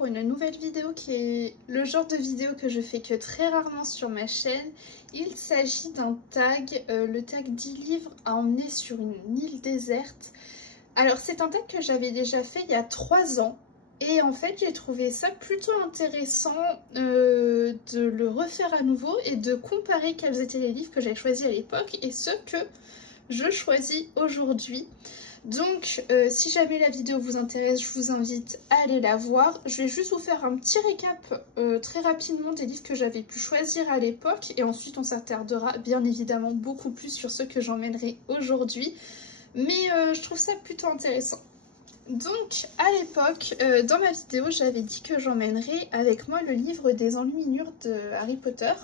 pour une nouvelle vidéo qui est le genre de vidéo que je fais que très rarement sur ma chaîne. Il s'agit d'un tag, le tag 10 livres à emmener sur une île déserte. Alors c'est un tag que j'avais déjà fait il y a 3 ans et en fait j'ai trouvé ça plutôt intéressant de le refaire à nouveau et de comparer quels étaient les livres que j'avais choisis à l'époque et ceux que je choisis aujourd'hui. Donc si jamais la vidéo vous intéresse, je vous invite à aller la voir. Je vais juste vous faire un petit récap très rapidement des livres que j'avais pu choisir à l'époque et ensuite on s'attardera bien évidemment beaucoup plus sur ceux que j'emmènerai aujourd'hui. Mais je trouve ça plutôt intéressant. Donc à l'époque, dans ma vidéo, j'avais dit que j'emmènerais avec moi le livre des enluminures de Harry Potter.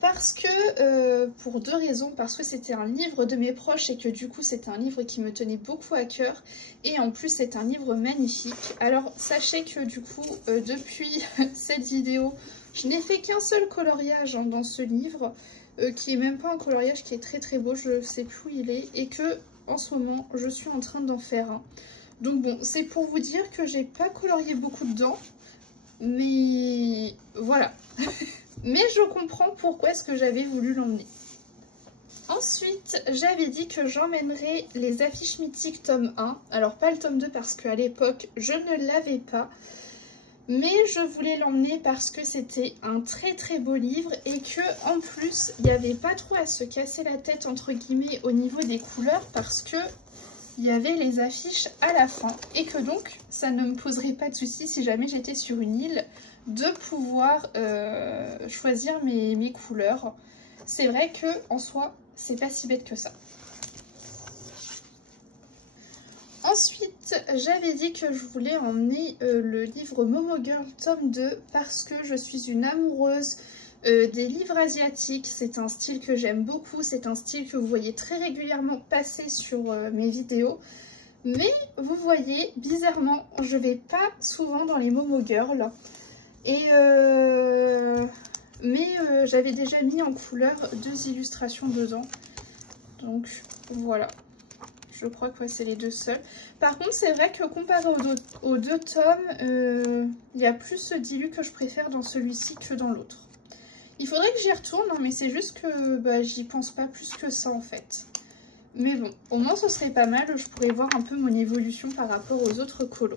Parce que, pour 2 raisons, parce que c'était un livre de mes proches et que du coup c'était un livre qui me tenait beaucoup à cœur. Et en plus c'est un livre magnifique. Alors sachez que du coup, depuis cette vidéo, je n'ai fait qu'un seul coloriage dans ce livre. Qui est même pas un coloriage, qui est très très beau, je sais plus où il est. Et que en ce moment je suis en train d'en faire un. Donc bon, c'est pour vous dire que j'ai pas colorié beaucoup dedans. Mais voilà. Mais je comprends pourquoi est-ce que j'avais voulu l'emmener. Ensuite, j'avais dit que j'emmènerais les affiches mythiques tome 1. Alors pas le tome 2 parce qu'à l'époque, je ne l'avais pas. Mais je voulais l'emmener parce que c'était un très très beau livre. Et que en plus, il n'y avait pas trop à se casser la tête entre guillemets au niveau des couleurs. Parce que il y avait les affiches à la fin. Et que donc, ça ne me poserait pas de soucis si jamais j'étais sur une île de pouvoir choisir mes couleurs. C'est vrai que en soi c'est pas si bête que ça. Ensuite j'avais dit que je voulais emmener le livre Momo Girl tome 2 parce que je suis une amoureuse des livres asiatiques. C'est un style que j'aime beaucoup, c'est un style que vous voyez très régulièrement passer sur mes vidéos. Mais vous voyez, bizarrement, je vais pas souvent dans les Momo Girl. Et j'avais déjà mis en couleur 2 illustrations dedans. Donc voilà. Je crois que c'est les 2 seuls. Par contre, c'est vrai que comparé aux 2 tomes, il y a plus d'illu que je préfère dans celui-ci que dans l'autre. Il faudrait que j'y retourne, hein, mais c'est juste que j'y pense pas plus que ça en fait. Mais bon, au moins ce serait pas mal. Je pourrais voir un peu mon évolution par rapport aux autres colos.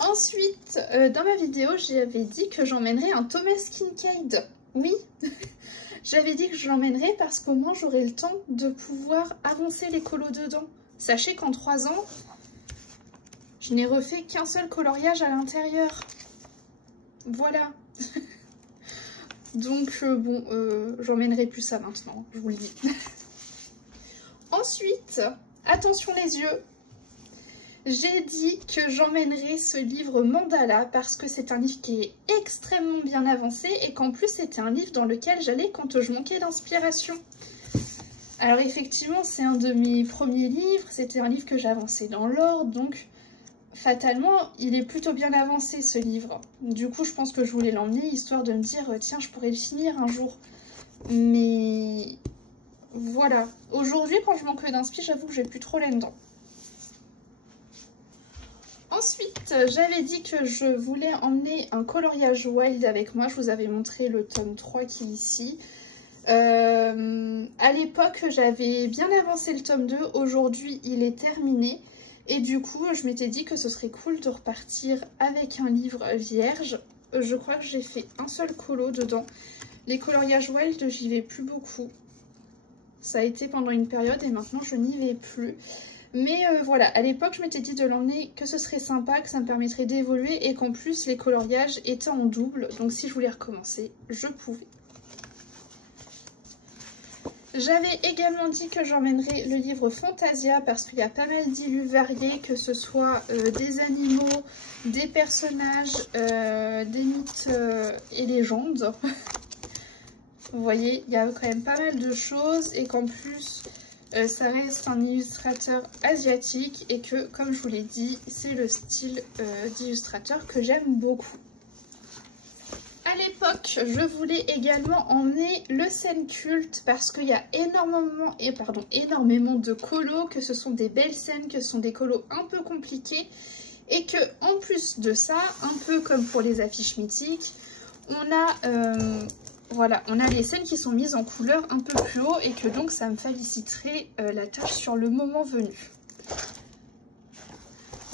Ensuite, dans ma vidéo, j'avais dit que j'emmènerais un Thomas Kinkade. Oui, j'avais dit que je l'emmènerais parce qu'au moins j'aurai le temps de pouvoir avancer les colos dedans. Sachez qu'en 3 ans, je n'ai refait qu'un seul coloriage à l'intérieur. Voilà. Donc bon, j'emmènerai plus ça maintenant, je vous le dis. Ensuite, attention les yeux. J'ai dit que j'emmènerais ce livre Mandala parce que c'est un livre qui est extrêmement bien avancé et qu'en plus c'était un livre dans lequel j'allais quand je manquais d'inspiration. Alors effectivement c'est un de mes premiers livres, c'était un livre que j'avançais dans l'ordre, donc fatalement il est plutôt bien avancé ce livre. Du coup je pense que je voulais l'emmener histoire de me dire tiens je pourrais le finir un jour. Mais voilà, aujourd'hui quand je manque d'inspi j'avoue que j'ai plus trop là-dedans. Ensuite, j'avais dit que je voulais emmener un coloriage wild avec moi. Je vous avais montré le tome 3 qui est ici. À l'époque, j'avais bien avancé le tome 2. Aujourd'hui, il est terminé. Et du coup, je m'étais dit que ce serait cool de repartir avec un livre vierge. Je crois que j'ai fait un seul colo dedans. Les coloriages wild, j'y vais plus beaucoup. Ça a été pendant une période et maintenant, je n'y vais plus. Mais voilà, à l'époque je m'étais dit de l'emmener, que ce serait sympa, que ça me permettrait d'évoluer et qu'en plus les coloriages étaient en double. Donc si je voulais recommencer, je pouvais. J'avais également dit que j'emmènerais le livre Fantasia parce qu'il y a pas mal d'illus variés, que ce soit des animaux, des personnages, des mythes et légendes. Vous voyez, il y a quand même pas mal de choses et qu'en plus... ça reste un illustrateur asiatique et que, comme je vous l'ai dit, c'est le style d'illustrateur que j'aime beaucoup. À l'époque, je voulais également emmener le Scène Culte parce qu'il y a énormément de colos, que ce sont des belles scènes, que ce sont des colos un peu compliqués. Et que en plus de ça, un peu comme pour les affiches mythiques, on a, voilà, on a les scènes qui sont mises en couleur un peu plus haut et que donc ça me faciliterait la tâche sur le moment venu.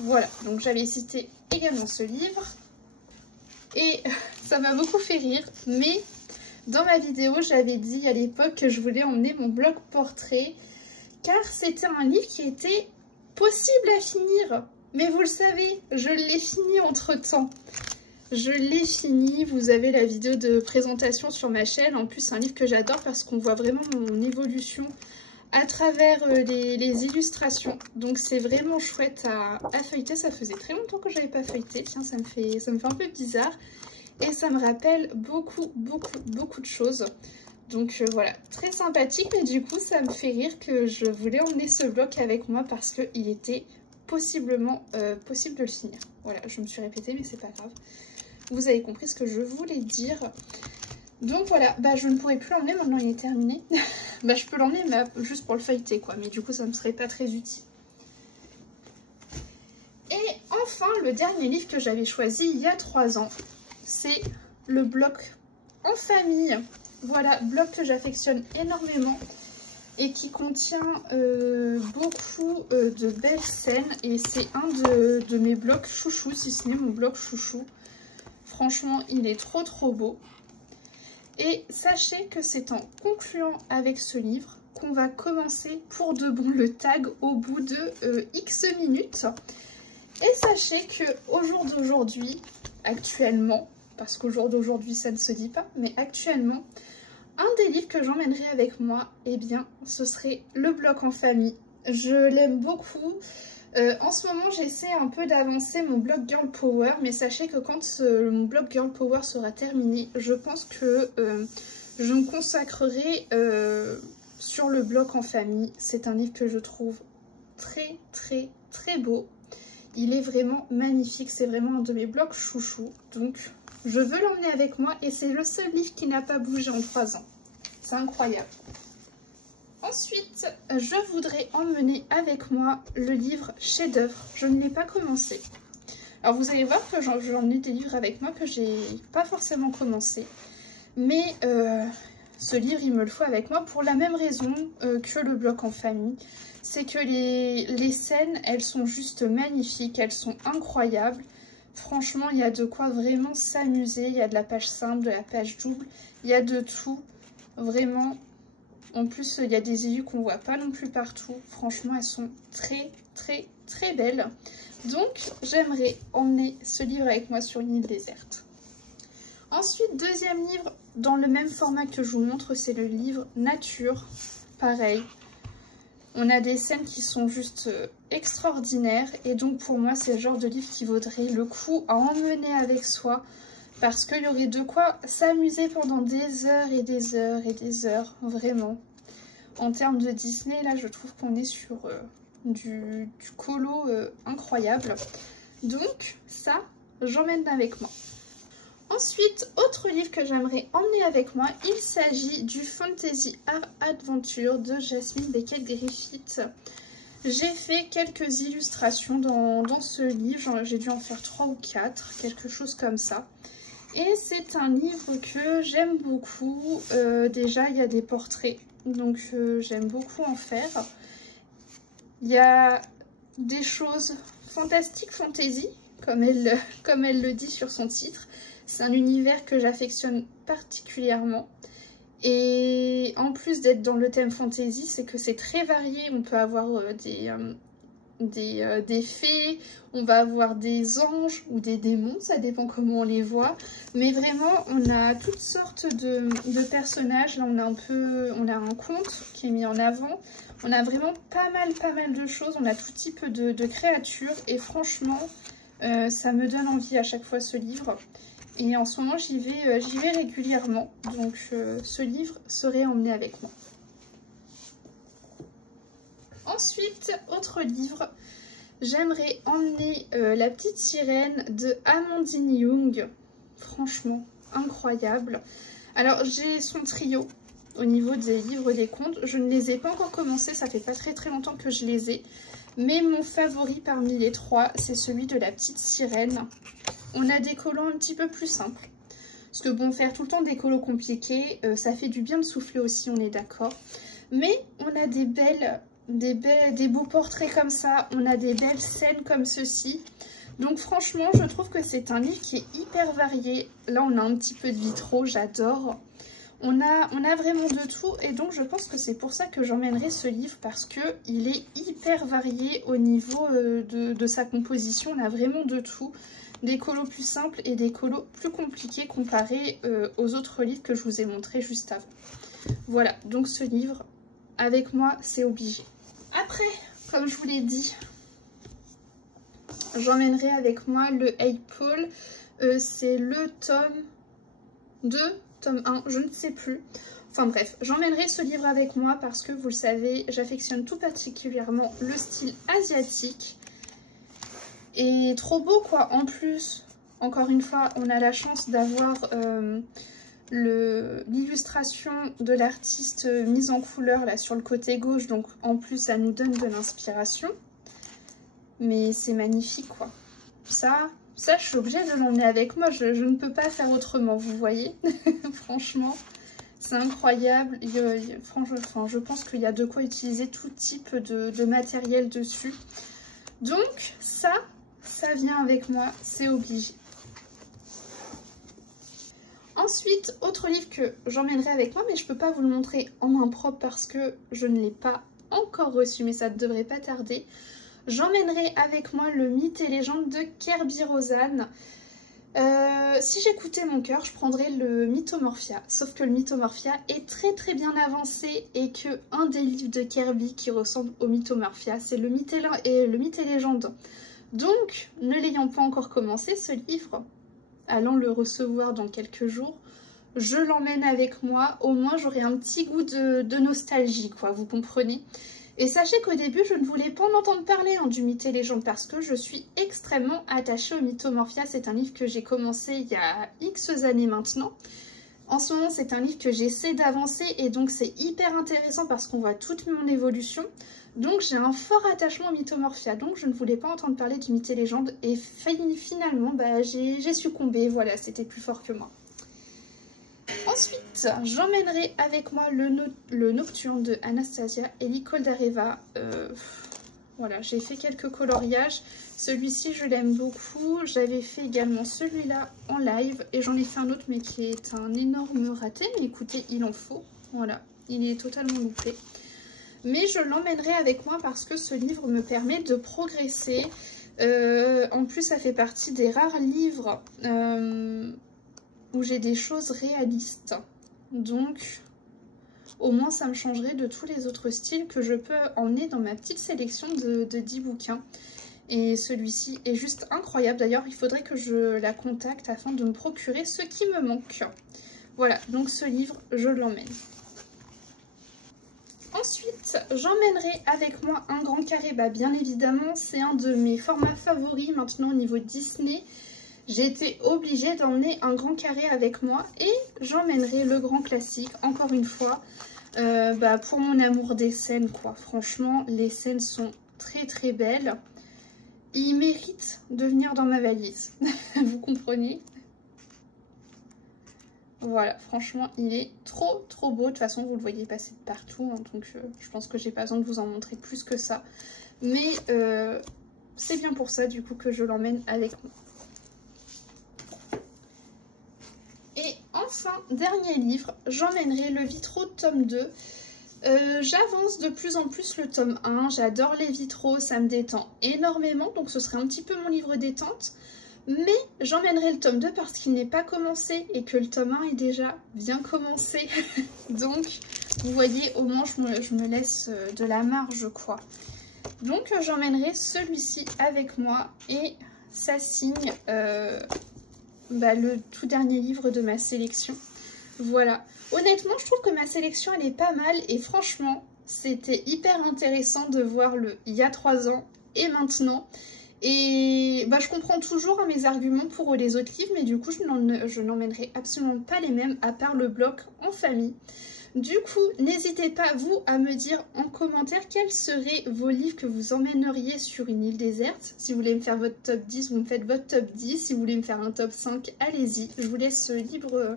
Voilà, donc j'avais cité également ce livre et ça m'a beaucoup fait rire, mais dans ma vidéo j'avais dit à l'époque que je voulais emmener mon bloc portrait car c'était un livre qui était possible à finir, mais vous le savez, je l'ai fini entre temps. Je l'ai fini, vous avez la vidéo de présentation sur ma chaîne. En plus, c'est un livre que j'adore parce qu'on voit vraiment mon évolution à travers les illustrations. Donc, c'est vraiment chouette à feuilleter. Ça faisait très longtemps que je n'avais pas feuilleté. Tiens, ça me fait un peu bizarre. Et ça me rappelle beaucoup de choses. Donc, voilà, très sympathique. Mais du coup, ça me fait rire que je voulais emmener ce bloc avec moi parce qu'il était possiblement possible de le finir. Voilà, je me suis répétée, mais c'est pas grave. Vous avez compris ce que je voulais dire. Donc voilà, bah je ne pourrais plus l'emmener, maintenant il est terminé. Bah je peux l'emmener juste pour le feuilleter quoi, mais du coup ça ne me serait pas très utile. Et enfin, le dernier livre que j'avais choisi il y a 3 ans, c'est le bloc en famille. Voilà, bloc que j'affectionne énormément et qui contient beaucoup de belles scènes. Et c'est un de mes blocs chouchou, si ce n'est mon bloc chouchou. Franchement, il est trop beau. Et sachez que c'est en concluant avec ce livre qu'on va commencer pour de bon le tag au bout de X minutes. Et sachez que au jour d'aujourd'hui, actuellement, parce qu'au jour d'aujourd'hui ça ne se dit pas, mais actuellement, un des livres que j'emmènerai avec moi, eh bien, ce serait le bloc en famille. Je l'aime beaucoup. En ce moment, j'essaie un peu d'avancer mon bloc Girl Power, mais sachez que quand mon bloc Girl Power sera terminé, je pense que je me consacrerai sur le bloc en famille. C'est un livre que je trouve très beau. Il est vraiment magnifique, c'est vraiment un de mes blocs chouchous. Donc, je veux l'emmener avec moi et c'est le seul livre qui n'a pas bougé en 3 ans. C'est incroyable. Ensuite, je voudrais emmener avec moi le livre chef-d'œuvre. Je ne l'ai pas commencé. Alors vous allez voir que j'en ai des livres avec moi que j'ai pas forcément commencé. Mais ce livre, il me le faut avec moi pour la même raison que le bloc en famille. C'est que les scènes, elles sont juste magnifiques, elles sont incroyables. Franchement, il y a de quoi vraiment s'amuser. Il y a de la page simple, de la page double, il y a de tout. Vraiment. En plus, il y a des élus qu'on ne voit pas non plus partout. Franchement, elles sont très belles. Donc, j'aimerais emmener ce livre avec moi sur une île déserte. Ensuite, deuxième livre, dans le même format que je vous montre, c'est le livre Nature. Pareil, on a des scènes qui sont juste extraordinaires. Et donc, pour moi, c'est le genre de livre qui vaudrait le coup à emmener avec soi. Parce qu'il y aurait de quoi s'amuser pendant des heures et des heures et des heures, vraiment. En termes de Disney, là, je trouve qu'on est sur du colo incroyable. Donc, ça, j'emmène avec moi. Ensuite, autre livre que j'aimerais emmener avec moi, il s'agit du Fantasy Art Adventure de Jasmine Beckett-Griffith. J'ai fait quelques illustrations dans ce livre, j'ai dû en faire 3 ou 4, quelque chose comme ça. Et c'est un livre que j'aime beaucoup. Déjà, il y a des portraits, donc j'aime beaucoup en faire. Il y a des choses fantastiques, fantasy, comme elle le dit sur son titre. C'est un univers que j'affectionne particulièrement. Et en plus d'être dans le thème fantasy, c'est que c'est très varié. On peut avoir des fées, on va avoir des anges ou des démons, ça dépend comment on les voit. Mais vraiment, on a toutes sortes de personnages. Là, on a un conte qui est mis en avant. On a vraiment pas mal de choses. On a tout type de créatures. Et franchement, ça me donne envie à chaque fois ce livre. Et en ce moment, j'y vais régulièrement. Donc, ce livre serait emmené avec moi. Ensuite, autre livre, j'aimerais emmener La Petite Sirène de Amandine Young. Franchement, incroyable. Alors, j'ai son trio au niveau des livres des contes. Je ne les ai pas encore commencés, ça fait pas très longtemps que je les ai. Mais mon favori parmi les trois, c'est celui de la petite sirène. On a des colos un petit peu plus simples. Parce que bon, faire tout le temps des colos compliqués, ça fait du bien de souffler aussi, on est d'accord. Mais on a des beaux portraits comme ça, on a des belles scènes comme ceci. Donc franchement, je trouve que c'est un livre qui est hyper varié. Là, on a un petit peu de vitraux, j'adore. On a vraiment de tout et donc je pense que c'est pour ça que j'emmènerai ce livre parce qu'il est hyper varié au niveau de sa composition. On a vraiment de tout. Des colos plus simples et des colos plus compliqués comparés aux autres livres que je vous ai montrés juste avant. Voilà, donc ce livre, avec moi, c'est obligé. Après, comme je vous l'ai dit, j'emmènerai avec moi le Hey Paul. C'est le tome 2, tome 1, je ne sais plus. Enfin bref, j'emmènerai ce livre avec moi parce que vous le savez, j'affectionne tout particulièrement le style asiatique. Et trop beau quoi, en plus, encore une fois, on a la chance d'avoir l'illustration de l'artiste mise en couleur là sur le côté gauche, donc en plus ça nous donne de l'inspiration. Mais c'est magnifique quoi. Ça je suis obligée de l'emmener avec moi, je ne peux pas faire autrement, vous voyez. Franchement, c'est incroyable. Franchement, je pense qu'il y a de quoi utiliser tout type de matériel dessus. Donc ça vient avec moi, c'est obligé. Ensuite, autre livre que j'emmènerai avec moi, mais je ne peux pas vous le montrer en main propre parce que je ne l'ai pas encore reçu, mais ça ne devrait pas tarder. J'emmènerai avec moi le Mythes et légendes de Kerby Rosanes. Si j'écoutais mon cœur, je prendrais le Mythomorphia. Sauf que le Mythomorphia est très bien avancé et que un des livres de Kerby qui ressemble au Mythomorphia, c'est le Mythes et légendes. Donc, ne l'ayant pas encore commencé, ce livre, allant le recevoir dans quelques jours, je l'emmène avec moi. Au moins, j'aurai un petit goût de nostalgie, quoi, vous comprenez? Et sachez qu'au début, je ne voulais pas en entendre parler du Mythes et légendes parce que je suis extrêmement attachée au Mythomorphia. C'est un livre que j'ai commencé il y a X années maintenant. En ce moment, c'est un livre que j'essaie d'avancer et donc c'est hyper intéressant parce qu'on voit toute mon évolution. Donc j'ai un fort attachement au Mythomorphia, donc je ne voulais pas entendre parler du Mythes et légendes et finalement, j'ai succombé, voilà, c'était plus fort que moi. Ensuite, j'emmènerai avec moi le Nocturne de Anastasia Eli Koldareva. Voilà, j'ai fait quelques coloriages. Celui-ci, je l'aime beaucoup. J'avais fait également celui-là en live et j'en ai fait un autre, mais qui est un énorme raté. Mais écoutez, il en faut. Voilà, il est totalement loupé. Mais je l'emmènerai avec moi parce que ce livre me permet de progresser. En plus, ça fait partie des rares livres où j'ai des choses réalistes. Donc, au moins, ça me changerait de tous les autres styles que je peux emmener dans ma petite sélection de 10 bouquins. Et celui-ci est juste incroyable. D'ailleurs, il faudrait que je la contacte afin de me procurer ce qui me manque. Voilà, donc ce livre, je l'emmène. Ensuite, j'emmènerai avec moi un grand carré. Bien évidemment, c'est un de mes formats favoris maintenant au niveau Disney. J'ai été obligée d'emmener un grand carré avec moi et j'emmènerai le grand classique, encore une fois, pour mon amour des scènes, quoi. Franchement, les scènes sont très belles. Il mérite de venir dans ma valise, vous comprenez? Voilà, franchement, il est trop beau. De toute façon, vous le voyez passer de partout, hein, donc je pense que j'ai pas besoin de vous en montrer plus que ça. Mais c'est bien pour ça, du coup, que je l'emmène avec moi. Et enfin, dernier livre, j'emmènerai le Vitraux tome 2. J'avance de plus en plus le tome 1, j'adore les vitraux, ça me détend énormément, donc ce serait un petit peu mon livre détente. Mais j'emmènerai le tome 2 parce qu'il n'est pas commencé et que le tome 1 est déjà bien commencé. Donc, vous voyez, au moins je me laisse de la marge, quoi. Donc, j'emmènerai celui-ci avec moi et ça signe le tout dernier livre de ma sélection. Voilà. Honnêtement, je trouve que ma sélection, elle est pas mal. Et franchement, c'était hyper intéressant de voir le il y a 3 ans et maintenant. Et je comprends toujours mes arguments pour les autres livres. Mais du coup, je n'emmènerai absolument pas les mêmes à part le bloc en famille. Du coup, n'hésitez pas, vous, à me dire en commentaire quels seraient vos livres que vous emmèneriez sur une île déserte. Si vous voulez me faire votre top 10, vous me faites votre top 10. Si vous voulez me faire un top 5, allez-y. Je vous laisse libre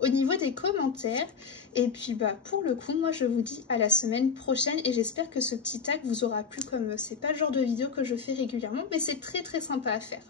au niveau des commentaires. Et puis, pour le coup, moi, je vous dis à la semaine prochaine. Et j'espère que ce petit tag vous aura plu, comme c'est pas le genre de vidéo que je fais régulièrement. Mais c'est très très sympa à faire.